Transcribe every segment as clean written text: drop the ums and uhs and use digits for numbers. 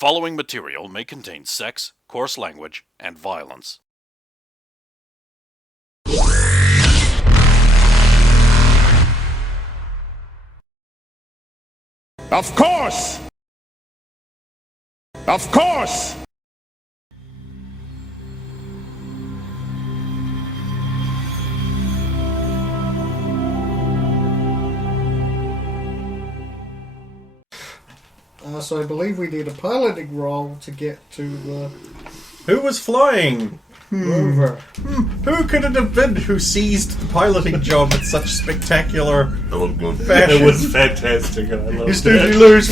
following material may contain sex, coarse language, and violence. Of course! Of course! So I believe we need a piloting roll to get to Who was flying? Rover. Who could it have been who seized the piloting job at such spectacular fashion? It was fantastic, and I loved As soon as it. you lose,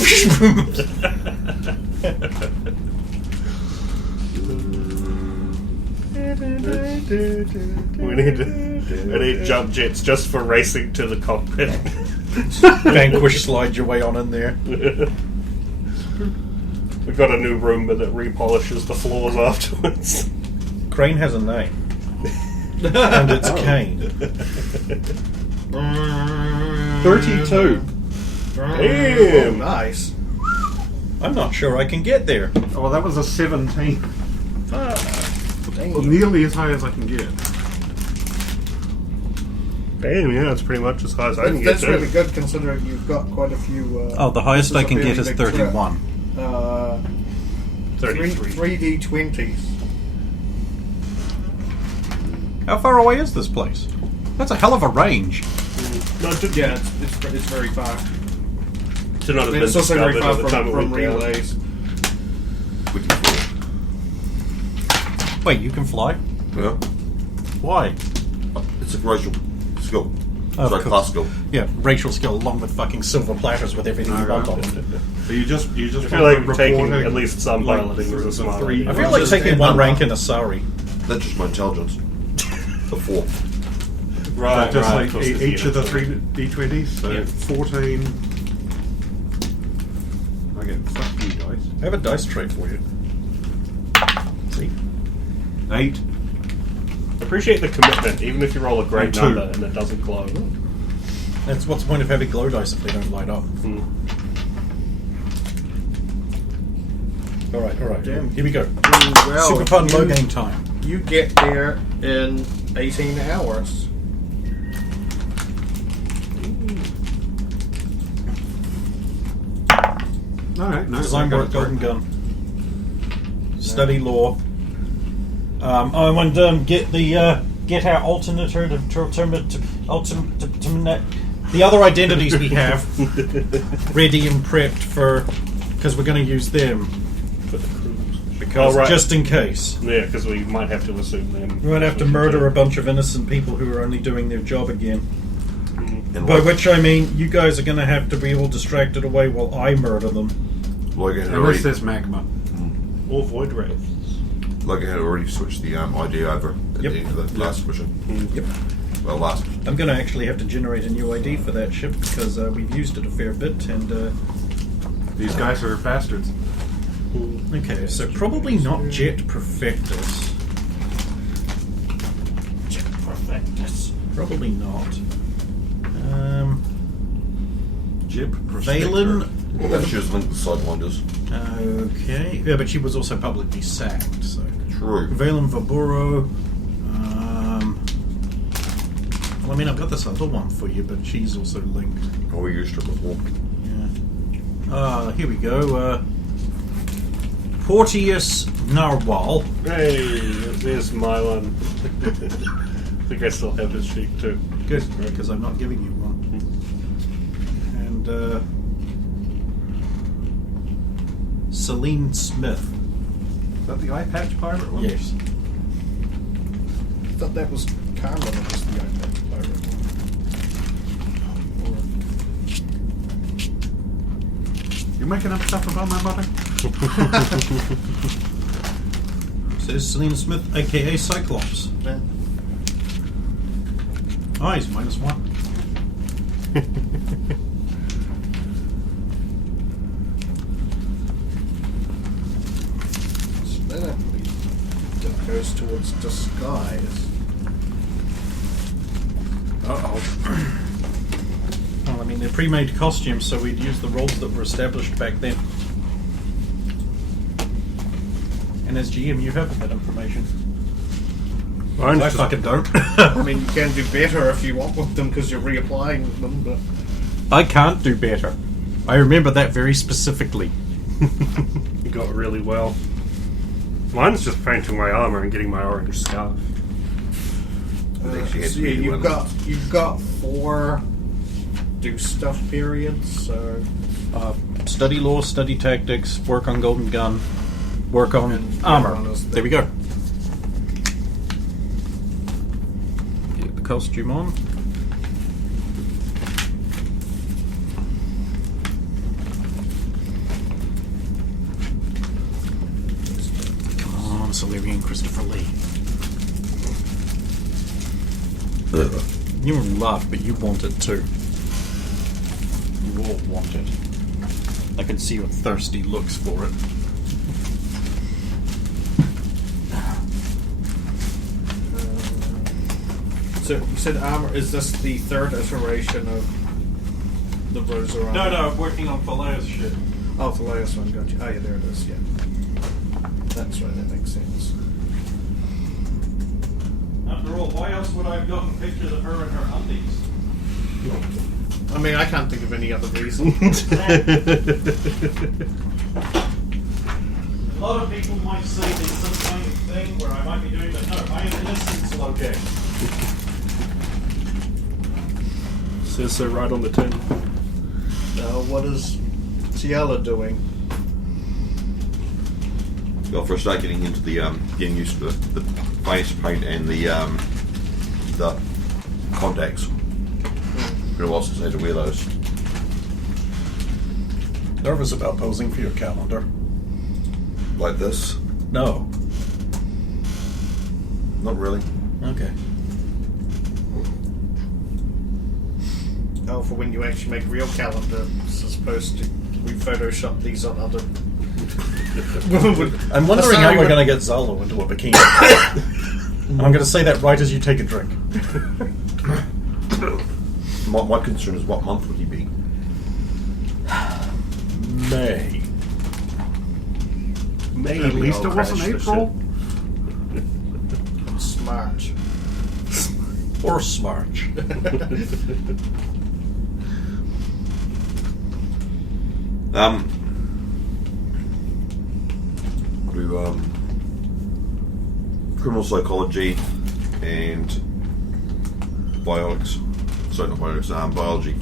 I need jump jets just for racing to the cockpit. Vanquish, slide your way on in there. We got a new Roomba that repolishes the floors afterwards. Crane has a name. And it's Kane. 32. Damn! Nice. I'm not sure I can get there. Oh, well, that was a 17. Damn. Well, nearly as high as I can get. Damn, yeah, it's pretty much as high as I can get That's to. really good considering you've got quite a few... The highest this I can a get fairly is big 31. Trip. 33. 3D20s. How far away is this place? That's a hell of a range. No, Yeah, it's very far. to not have been It's also very discovered far at the time it from went down. relays. We can fly. Wait, you can fly? Yeah. Why? It's a racial skill. Oh, It's like cool. class skill. Yeah, racial skill along with fucking silver platters with everything you want on them. So you just I feel want like to taking reporting, at least some like, piloting is a smart three- idea. I feel like Just taking end one up- rank in Asari. That's just my intelligence. The 4. Right, just right, like of course, each of the yeah. 3 D20s. So Yeah. 14. I get fuck you dice. I have a dice tray for you. See? 8. Appreciate the commitment, even if you roll a great And 2. number and it doesn't glow. That's what's the point of having glow dice if they don't light up. Alright. Damn. Here we go. Well, Super fun low game time. You get there in 18 hours. Alright, no. Design I got work, it golden right. gun. Study law. I want get the get our alternator the other identities we have ready and prepped for because we're going to use them For the cruise. because Oh, right. just in case Yeah, because we might have to assume them. we might have to murder a bunch of innocent people who are only doing their job again. And By like, which I mean you guys are going to have to be all distracted away while I murder them. like I had Unless already, there's magma. Or void wraiths. like I had already switched the ID over at Yep. the end of the last mission. Yep. Well, last. I'm going to actually have to generate a new ID for that ship because we've used it a fair bit and These guys are bastards. okay, so probably not Jet Perfectus. Jet Perfectus. Probably not. Jib. Valen. And she was linked with Sidewinders. Okay. Yeah, but she was also publicly sacked, so. True. Valen Vaburo. Well, I mean, I've got this other one for you, but she's also linked. Oh, we used her before. Yeah. Here we go. Porteous Narwhal. Hey, there's my one. I think I still have his sheet too. Good, because I'm not giving you one. And, Celine Smith. Is that the eye patch pirate one? Yes. I thought that was Carmen that was the iPad pirate You making up stuff about my mother? Says Celine Smith, aka Cyclops. one. Oh, he's -1. So then I believe that goes towards disguise. Uh-oh. Well, I mean, they're pre-made costumes, so we'd use the roles that were established back then. And as GM, you have that information. Mine's I just- fucking don't. I mean, you can do better if you want with them because you're reapplying them, but I can't do better. I remember that very specifically. You got it really well. Mine's just painting my armor and getting my orange scarf. They actually had so to yeah, be you've got 4 do stuff periods. So Study law, study tactics, work on golden gun, work on And armor. everyone else- There we go. Get the costume on. Come on, Solarian Christopher Lee. You laugh, but you want it too. You all want it. I can see your thirsty looks for it. So you said armor. Is this the 3rd iteration of the Rosa armor? No, I'm working on Philea's shit. Oh, the latest one. Gotcha. Oh, yeah, there it is. Yeah, that's right. That makes sense. After all, why else would I have gotten pictures of her in her undies? I mean, I can't think of any other reason. A lot of people might say there's some kind of thing where I might be doing, but no, my innocence is okay. Says so right on the tin. What is Ciela doing? Well, for a start, getting into the getting used to the face paint and the contacts. Been a while since I had to wear those. Nervous about posing for your calendar? Like this? No. Not really. Okay. Oh, for when you actually make real calendars as opposed to we Photoshop these on other. I'm wondering how we're going to get Zalo into a bikini. I'm going to say that right as you take a drink. My concern is what month would he be? May. Maybe At least I'll it wasn't crash the April. Smart. Or Smarch. Do criminal psychology and biotics. Sorry, not biotics. Biology.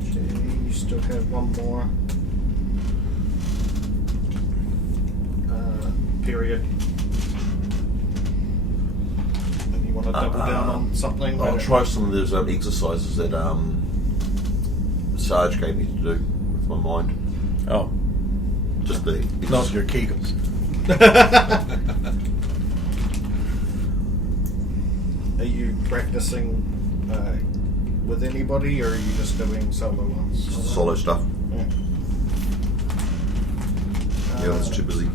Okay, you still have one more period. And you want to double down on something? I'll try some of those exercises that Sarge gave me to do with my mind. Oh, Just the not your Kegels. Are you practicing with anybody, or are you just doing solo ones? solo stuff. Yeah. Yeah, it's too busy.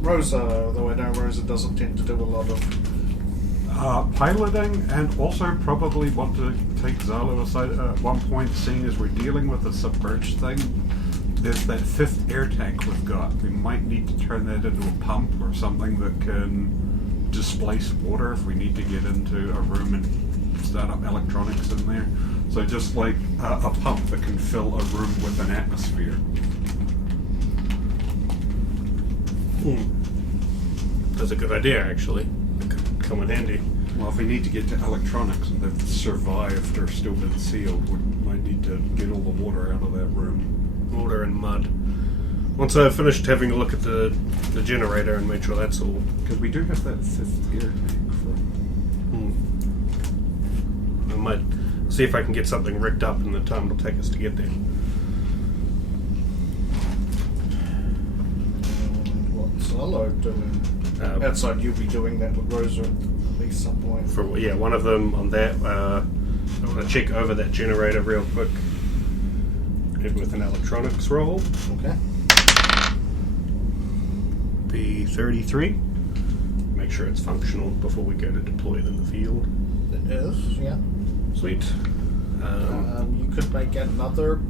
Rosa, though I know Rosa doesn't tend to do a lot of. Piloting, and also probably want to take Zalo aside at one point, seeing as we're dealing with the submerged thing. There's that 5th air tank we've got. We might need to turn that into a pump or something that can displace water if we need to get into a room and start up electronics in there. So just like a pump that can fill a room with an atmosphere. That's a good idea, actually. It could come in handy. Well, if we need to get to electronics and they've survived or still been sealed, we might need to get all the water out of that room. Water and mud. Once I've finished having a look at the generator and made sure that's all. Because we do have that 5th air tank for... I might see if I can get something rigged up in the time it'll take us to get there. And what's Solo doing? Outside, you'll be doing that with Rosa at least some point. For one of them on that. I want to check over that generator real quick. Hit with an electronics roll. Okay. Be 33. Make sure it's functional before we go to deploy it in the field. It is, yeah. Sweet. You could make another.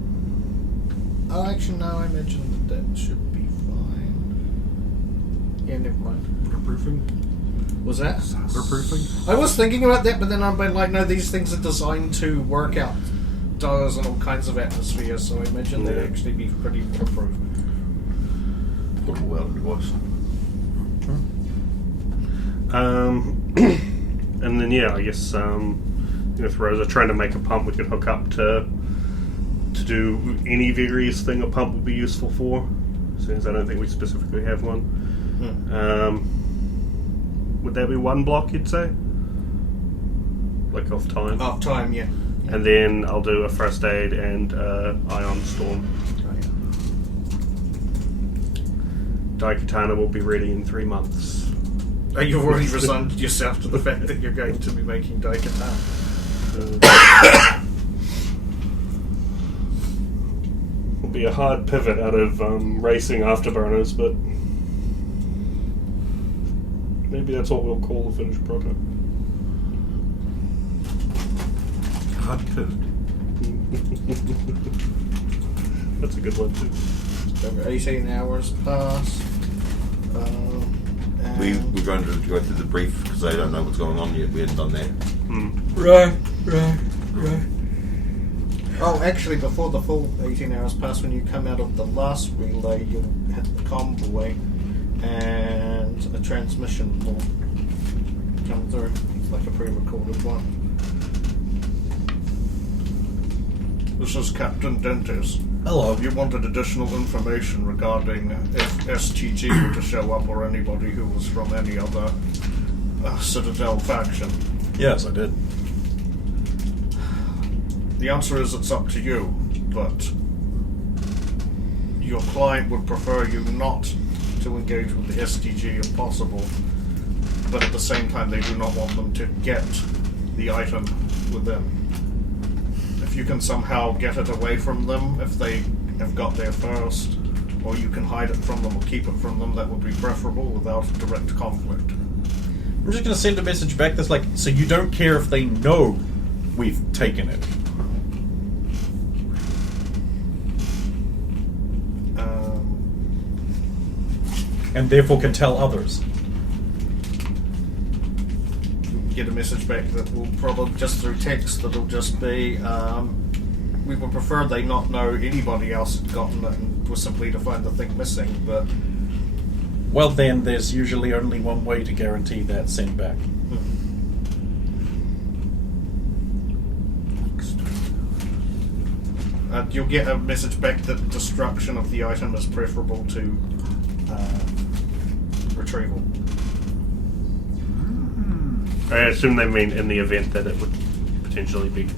Oh, actually, no. I mentioned that should be fine. Yeah, never mind. Waterproofing? Was that? Waterproofing? I was thinking about that, but then I've been like, no, these things are designed to work out doors and all kinds of atmospheres, so I imagine they'd actually be pretty waterproof. What a world it was. And then I guess if Rosa trying to make a pump, we could hook up to do any various thing a pump would be useful for. Since I don't think we specifically have one. Would that be one block, you'd say? Like off time? Off time, yeah. And then I'll do a first aid and ion storm. Daikatana will be ready in 3 months. Oh, you've already resigned yourself to the fact that you're going to be making Daikatana. Will be a hard pivot out of racing afterburners, but maybe that's what we'll call the finished product. Hard pivot. That's a good one too. Over 18 hours pass. We're going to go through the brief because they don't know what's going on yet. We hadn't done that. Right. Oh, actually, before the full 18 hours pass, when you come out of the last relay, you'll hit the convoy, and a transmission will come through. It's like a pre-recorded one. This is Captain Dentes. Hello. You wanted additional information regarding if STG were to show up or anybody who was from any other Citadel faction. Yes, I did. The answer is it's up to you, but your client would prefer you not to engage with the STG if possible, but at the same time they do not want them to get the item within. If you can somehow get it away from them, if they have got there first, or you can hide it from them or keep it from them, that would be preferable without direct conflict. I'm just going to send a message back that's like, so you don't care if they know we've taken it. And therefore can tell others. Get a message back that will probably just through text that'll just be we would prefer they not know anybody else had gotten it and was simply to find the thing missing, but Well then, there's usually only one way to guarantee that sent back. You'll get a message back that destruction of the item is preferable to retrieval. I assume they mean in the event that it would potentially be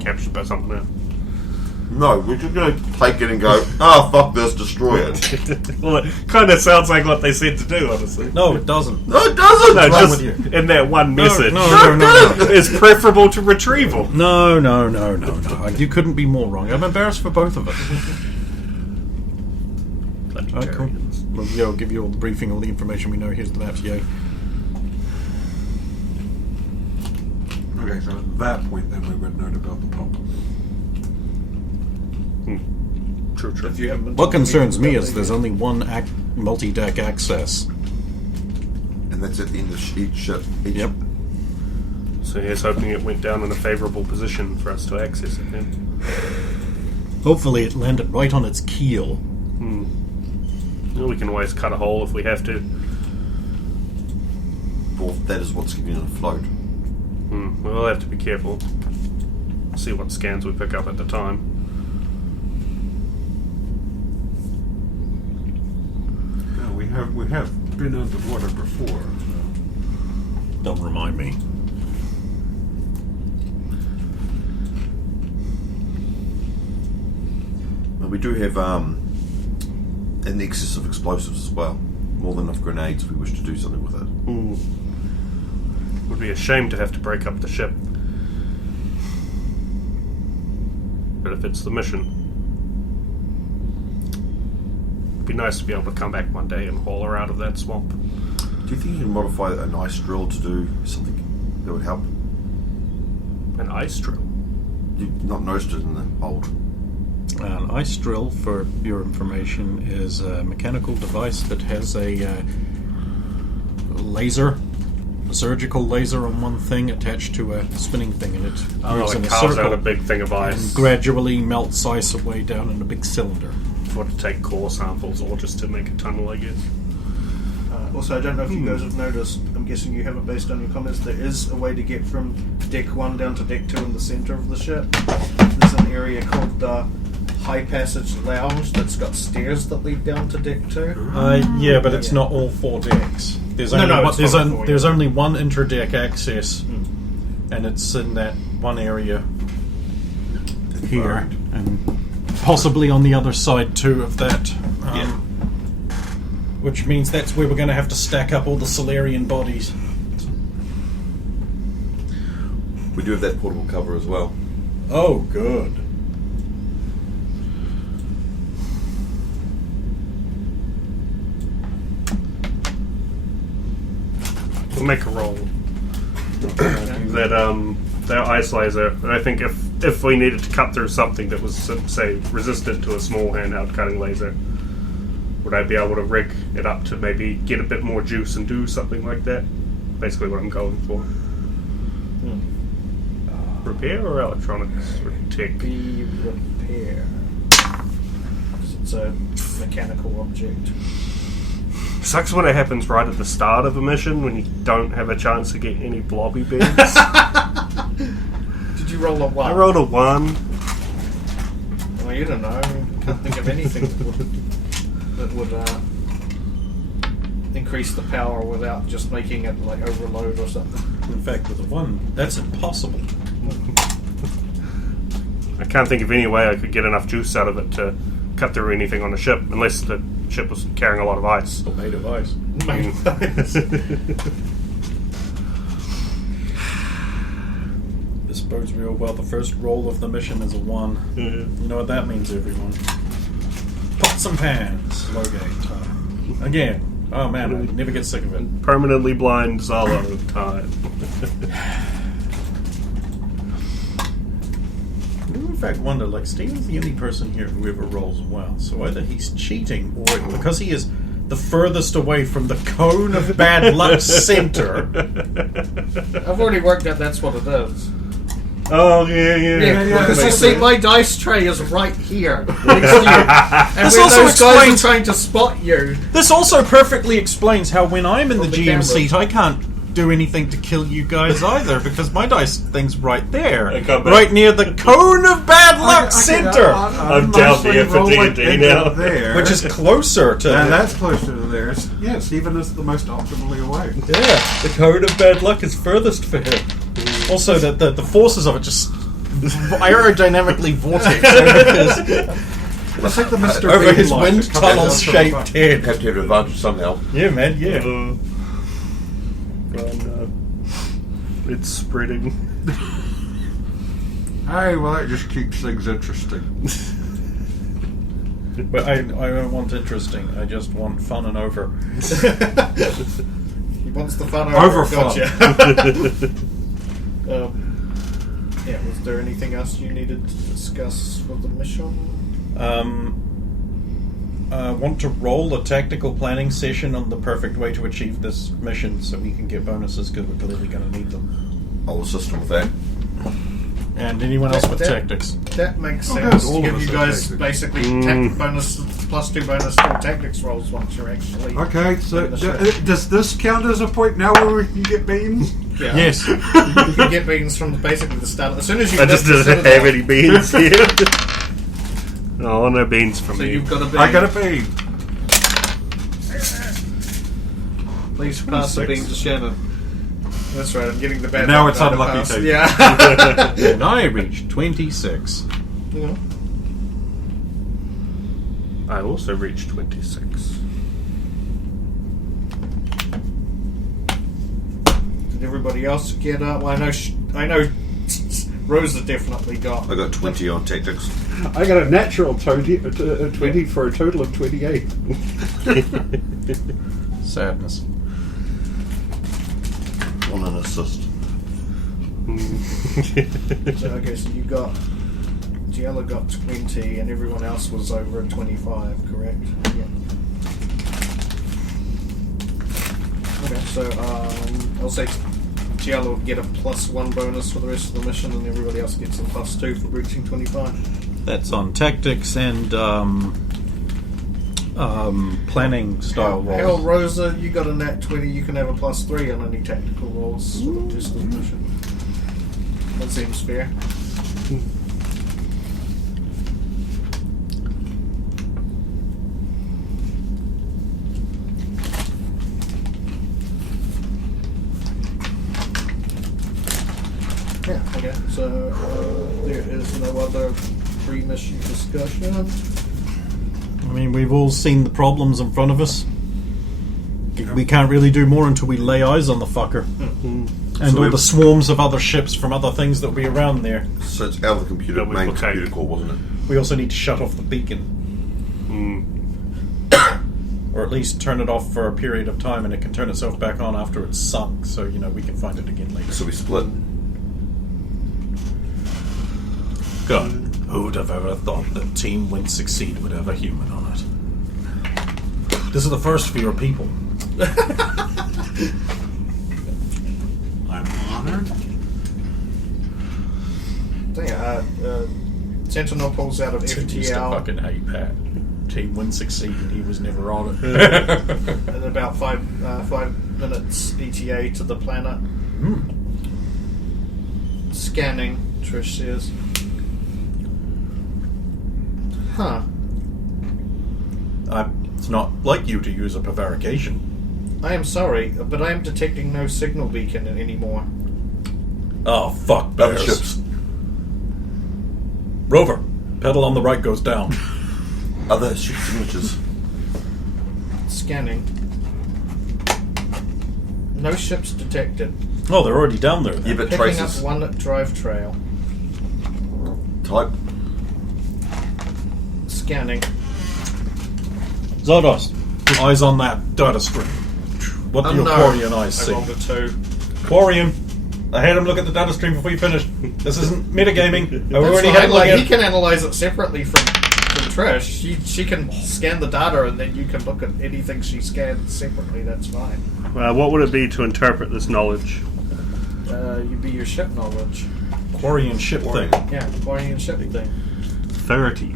captured by something else. No, we're just going to take it and go, fuck this, destroy it. Well, it kind of sounds like what they said to do, honestly. No, it doesn't. No, it doesn't! No, wrong just with you? in that one message. No. It's preferable to retrieval. No. You couldn't be more wrong. I'm embarrassed for both of us. Alright, cool. Well, I'll give you all the briefing, all the information we know. Here's the maps, yay. Okay, so at that point, then we would note about the pump. True. If you haven't been What told concerns me anything is about there's it only one multi-deck access. And that's at the end of each ship. Yep. So here's hoping it went down in a favourable position for us to access it then. Hopefully it landed right on its keel. Well, we can always cut a hole if we have to. Or that is what's giving it a float. We'll have to be careful. See what scans we pick up at the time. No, we have been underwater before. So. Don't remind me. But we do have an excess of explosives as well. More than enough grenades if we wish to do something with it. Would be a shame to have to break up the ship. But if it's the mission, it'd be nice to be able to come back one day and haul her out of that swamp. Do you think you can modify an ice drill to do something that would help? An ice drill? You've not noticed it in the hold. An ice drill, for your information, is a mechanical device that has a laser, a surgical laser on one thing attached to a spinning thing, and it moves in it a carves circle out a big thing of ice. and gradually melts ice away down in a big cylinder. For to take core samples or just to make a tunnel, I guess. Also, I don't know if you guys have noticed, I'm guessing you haven't based on your comments, there is a way to get from deck 1 down to deck 2 in the centre of the ship. There's an area called the High Passage Lounge that's got stairs that lead down to deck 2. Yeah, but it's not all 4 decks. There's No, only no, one, it's there's, not on- all 4, there's yeah. only one inter-deck access, and it's in that one area here, and possibly on the other side too of that. Which means that's where we're going to have to stack up all the Solarian bodies. We do have that portable cover as well. Oh, good. We'll make a roll. That ice laser. And I think if we needed to cut through something that was, say, resistant to a small handheld cutting laser, would I be able to rig it up to maybe get a bit more juice and do something like that? Basically, what I'm going for. Repair or electronics or tech? The repair. 'Cause it's a mechanical object. Sucks when it happens right at the start of a mission when you don't have a chance to get any blobby beans. Did you roll a 1? I rolled a 1. Well, you don't know. I mean, can't think of anything that would increase the power without just making it like overload or something. In fact, with a 1, that's impossible. I can't think of any way I could get enough juice out of it to cut through anything on the ship, unless the ship was carrying a lot of ice. Or made of ice. This bodes real well. The first roll of the mission is a 1. You know what that means, everyone. Pots and pans. Slow game time. Again. Oh man, I never get sick of it. Permanently blind Zalo time. I do in fact wonder, like, Steven's the only person here who ever rolls well. So either he's cheating, or because he is the furthest away from the cone of bad luck center. I've already worked out that's what it is. Oh, yeah. Because you see, my dice tray is right here next to you, and This when also those guys explains- are trying to spot you, This also perfectly explains how when I'm in the On the GM camera. seat, I can't do anything to kill you guys either, because my dice thing's right there. I come back. Right near the cone of bad luck center! I'm down here for D&D now. There. Which is closer to... And that's closer to there. Yeah, Stephen is the most optimally away. Yeah, the cone of bad luck is furthest for him. Also, the forces of it just aerodynamically vortex over his, It's like the Mr. over Bean his light wind that comes down tunnel-shaped from the head. Have to have advantage somehow. Yeah, man, yeah. It's spreading. Hey, well, that just keeps things interesting. But I don't want interesting. I just want fun and over. he wants the fun Over over. fun. Gotcha. Yeah, was there anything else you needed to discuss with the mission? Want to roll a tactical planning session on the perfect way to achieve this mission so we can get bonuses, because we're clearly going to need them. I'll assist him with that. And anyone else with That- tactics? That makes Oh, sense. good. All To of give us you have guys tactics. basically bonus +2 bonus for tactics rolls once you're actually. Okay, so in the ship. does this count as a point now where we can get beans? Yeah. Yes. You can get beans from basically the start. As soon as you I just lift the didn't have citadel, any beans here. Oh, no beans from So me. you've got a bean. I got a bean. Please pass the 6. bean to Shannon. That's right, I'm getting the bad And now luck it's die to unlucky pass. too. Yeah. And I reached 26. Yeah. I also reached 26. Did everybody else get up? Well, I know Rosa definitely got. I got 20 on tactics. I got a natural 20 for a total of 28. Sadness. On an assist. So okay, so you got Giella got 20, and everyone else was over 25, correct? Yeah. Okay, so I'll say Giella will get a +1 bonus for the rest of the mission, and everybody else gets a +2 for reaching 25. That's on tactics and planning style rolls. Hell, Rosa, you got a nat 20. You can have a +3 on any tactical rolls for the test of the mission. That seems fair. Yeah, okay, so there is no other pre-mission discussion. I mean, we've all seen the problems in front of us. We can't really do more until we lay eyes on the fucker. And So all the swarms of other ships from other things that'll be around there. So it's out of the computer, Yeah, we main will computer take- core, wasn't it? We also need to shut off the beacon. Or at least turn it off for a period of time, and it can turn itself back on after it's sunk, so, we can find it again later. So we split. God, who'd have ever thought that Team Win Succeed would have a human on it? This is the first for your people. I'm honored. So yeah, Sentinel pulls out of Continues to FTL, fucking hate Pat. Team Win Succeed, and he was never on it. and about 5 minutes ETA to the planet. Scanning, Trish says. Huh. It's not like you to use a prevarication. I am sorry, but I am detecting no signal beacon anymore. Oh, fuck, Other bears. ships. Rover, pedal on the right goes down. Other ship signatures. Scanning. No ships detected. Oh, they're already down there. Yeah, Then. but Picking traces. up one drive trail. Type. Scanning. Zardos, eyes on that data stream. What do your No. Quarian eyes I see? rolled a 2. Quarian, I had him look at the data stream before you finished. This isn't metagaming. I've That's already fine, had like, like he can analyze it separately from Trish. She can scan the data, and then you can look at anything she scans separately. That's fine. What would it be to interpret this knowledge? You'd be your ship knowledge. Quarian ship thing. Yeah, Quarian ship thing. 30.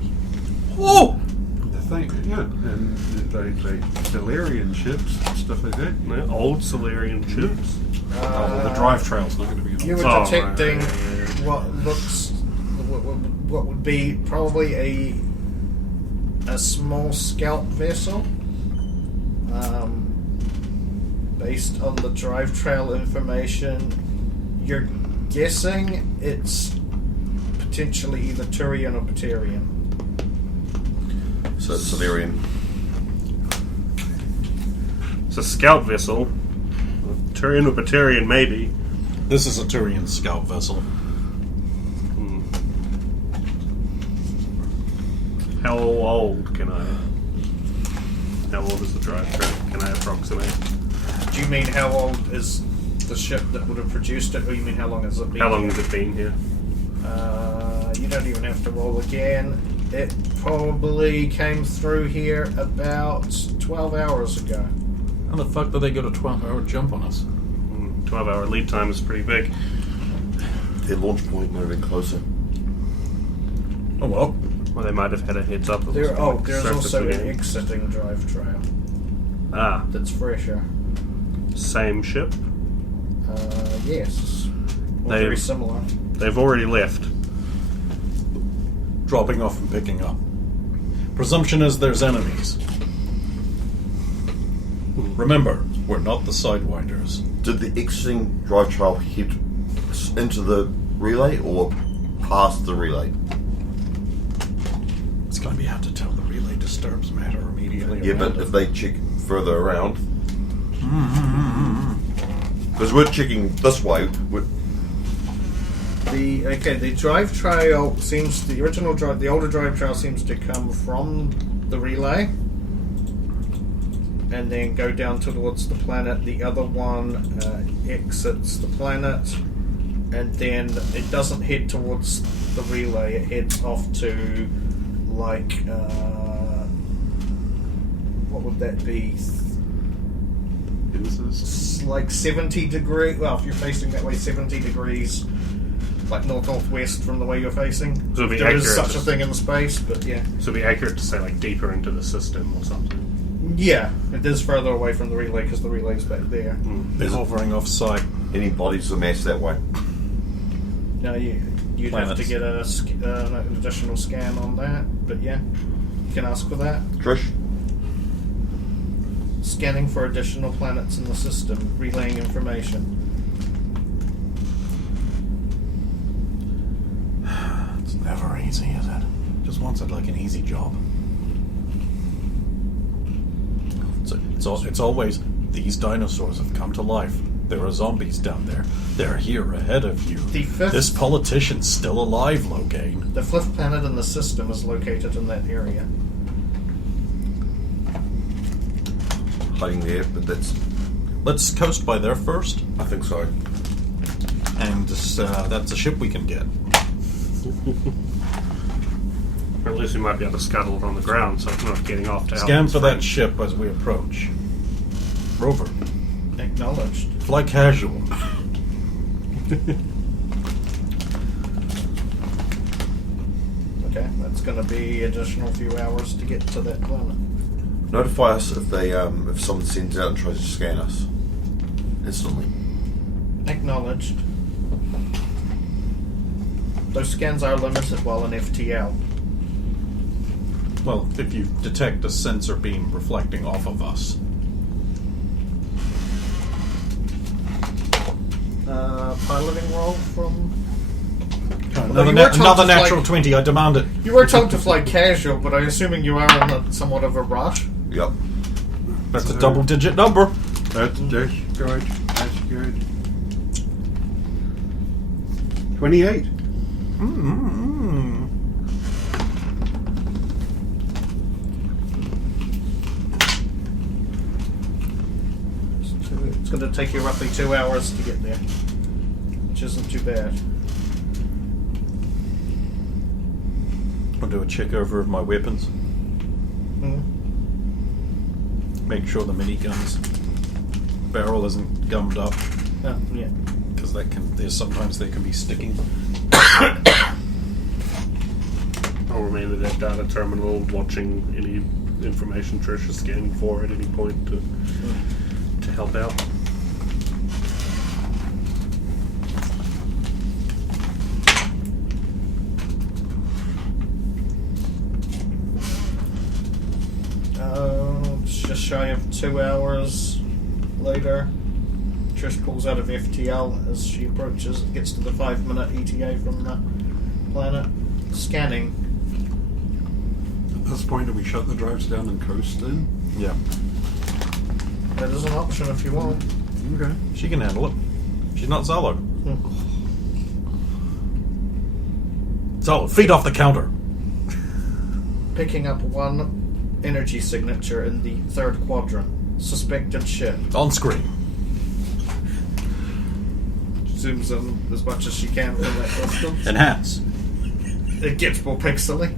Oh! The thing, yeah, and like Delirian ships, stuff like that. Yeah, old Solarian ships. The drive trail's not going to be You enough. were Oh, detecting right. what would be probably a small scout vessel. Based on the drive trail information, you're guessing it's potentially either Turian or Batarian. So it's Solarian. It's a scout vessel. Turian or Batarian, maybe. This is a Turian scout vessel. How old can I? How old is the drive trail? Can I approximate? Do you mean how old is the ship that would have produced it, or you mean how long has it been? How long has it been here? You don't even have to roll again. It probably came through here about 12 hours ago. How the fuck did they get a 12-hour jump on us? 12-hour lead time is pretty big. Their launch point might have been closer. Oh well. Well, they might have had a heads up. There's surface also an again. exiting drive trail Ah, that's fresher. same ship. Yes. Or They- very similar. They've already left. Dropping off and picking up. Presumption is there's enemies. Remember, we're not the Sidewinders. Did the exiting drive trail head into the relay or past the relay? It's going to be hard to tell. The relay disturbs matter immediately. Yeah, but around if it. they check further around. Because we're checking this way. The drive trail seems the older drive trail seems to come from the relay and then go down towards the planet. The other one exits the planet and then it doesn't head towards the relay. It heads off to like what would that be? Is Like 70 degrees. Well, if you're facing that way, 70 degrees, like northwest from the way you're facing. So it'd be There is accurate such a thing in space, but yeah. So it'd be accurate to say like deeper into the system or something. Yeah, it is further away from the relay because the relay's back there. They're hovering off site. Any bodies of mass that way? Now you'd have to Planets. get an additional scan on that, but yeah, you can ask for that. Trish? Scanning for additional planets in the system, relaying information. It's never easy, is it? Just wants it like an easy job. It's always, these dinosaurs have come to life. There are zombies down there. They're here ahead of you. This politician's still alive, Logain. The fifth planet in the system is located in that area. Hiding there, but that's... Let's coast by there first. I think so. And that's a ship we can get. Or at least we might be able to scuttle it on the ground so it's not getting off to help Scan its for that friends. ship as we approach. Rover, Acknowledged. fly casual. Okay, that's going to be additional few hours to get to that planet. Notify us if they if someone sends out and tries to scan us. Instantly. Acknowledged. Those scans are limited while in FTL. Well, if you detect a sensor beam reflecting off of us. Piloting roll from... Another, you were told another to natural fly- 20, I demand it. You were told to fly casual, but I'm assuming you are in somewhat of a rush. Yep. That's a double-digit number. That's good. That's good. 28. Mm-hmm. It's going to take you roughly 2 hours to get there, which isn't too bad. I'll do a check over of my weapons. Hmm. Make sure the minigun's barrel isn't gummed up, Oh, yeah. because sometimes they can be sticking. I'll remain at that data terminal watching any information Trish is scanning for at any point to help out. It's just shy of 2 hours later. Trish pulls out of FTL as she approaches, gets to the 5-minute ETA from the planet. Scanning. At this point, do we shut the drives down and coast then? Yeah. That is an option if you want. Okay. She can handle it. She's not Zalo. Zalo, feet off the counter. Picking up one energy signature in the third quadrant. Suspected ship. On screen. Zooms in as much as she can from that distance. Enhance. It gets more pixely.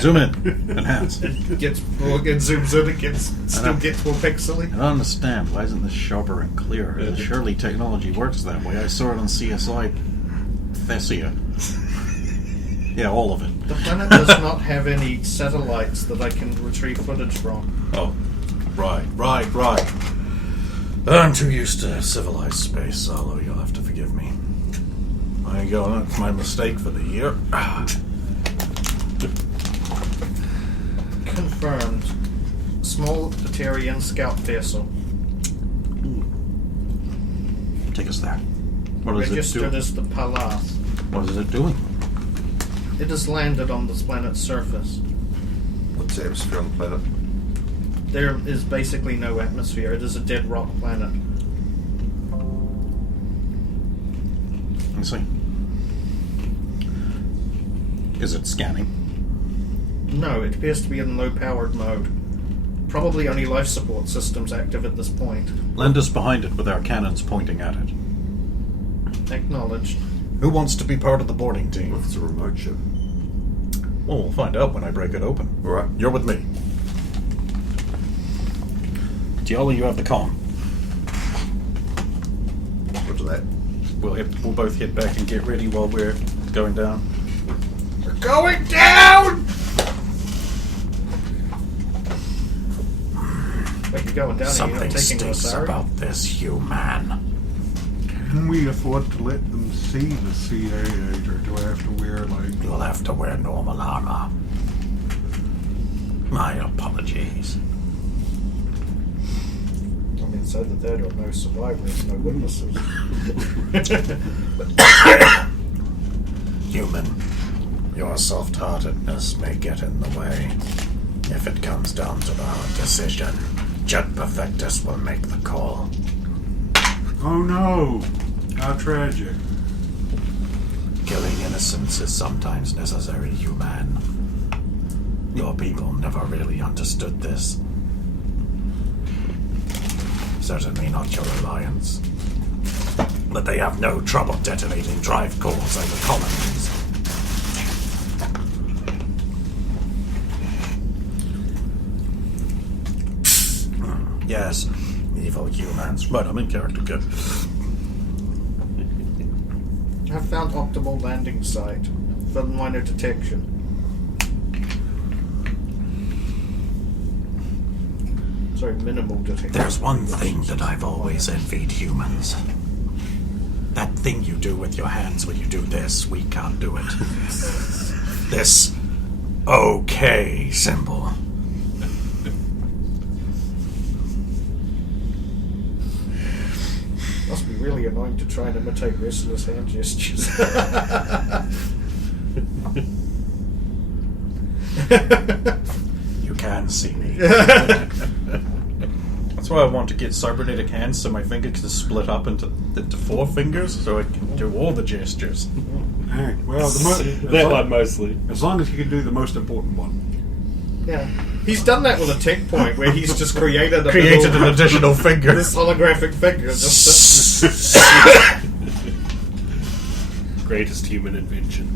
Zoom in. Enhance. It gets more, it zooms in, it still gets more pixely. I don't understand. Why isn't this sharper and clearer? Surely technology works that way. I saw it on CSI Thessia. Yeah, all of it. The planet does not have any satellites that I can retrieve footage from. Oh, right. I'm too used to civilized space, Zalo. You'll have to forgive me. There you go. That's my mistake for the year. Confirmed. Small Batarian scout vessel. Take us there. What is it Registered doing? as the Palace. What is it doing? It has landed on this planet's surface. What's the atmosphere on the planet? There is basically no atmosphere. It is a dead rock planet. Let me see. Is it scanning? No, it appears to be in low-powered mode. Probably only life support systems active at this point. Land us behind it with our cannons pointing at it. Acknowledged. Who wants to be part of the boarding team? If it's a remote ship. Well, we'll find out when I break it open. All right. You're with me. Tiala, you have the comm. Roger that. We'll both hit back and get ready while we're going down. We're going down! Wait, you're going down and you're not taking us out? this human. Can we afford to let them see the CA8, or do I have to wear, like... You'll have to wear normal armor. My apologies. I mean, so that there are no survivors, no witnesses. Human, your soft-heartedness may get in the way. If it comes down to the hard decision, Jet Perfectus will make the call. Oh no! How tragic. Killing innocents is sometimes necessary, human. Your people never really understood this. Certainly not your alliance. But they have no trouble detonating drive cores over colonies. Yes, evil humans. Right, I'm in character, good. I've found optimal landing site for minor detection. Sorry, minimal detection. There's one thing that I've always envied humans. That thing you do with your hands when you do this, we can't do it. This okay symbol. Must be really annoying to try and imitate wrestlers' hand gestures. You can see me. That's why I want to get cybernetic hands so my finger can split up into 4 fingers so I can do all the gestures. Hey, well, That one mostly. as long as you can do the most important one. Yeah. He's done that with a tech point where he's just created an additional finger. this holographic figure. Just Greatest human invention.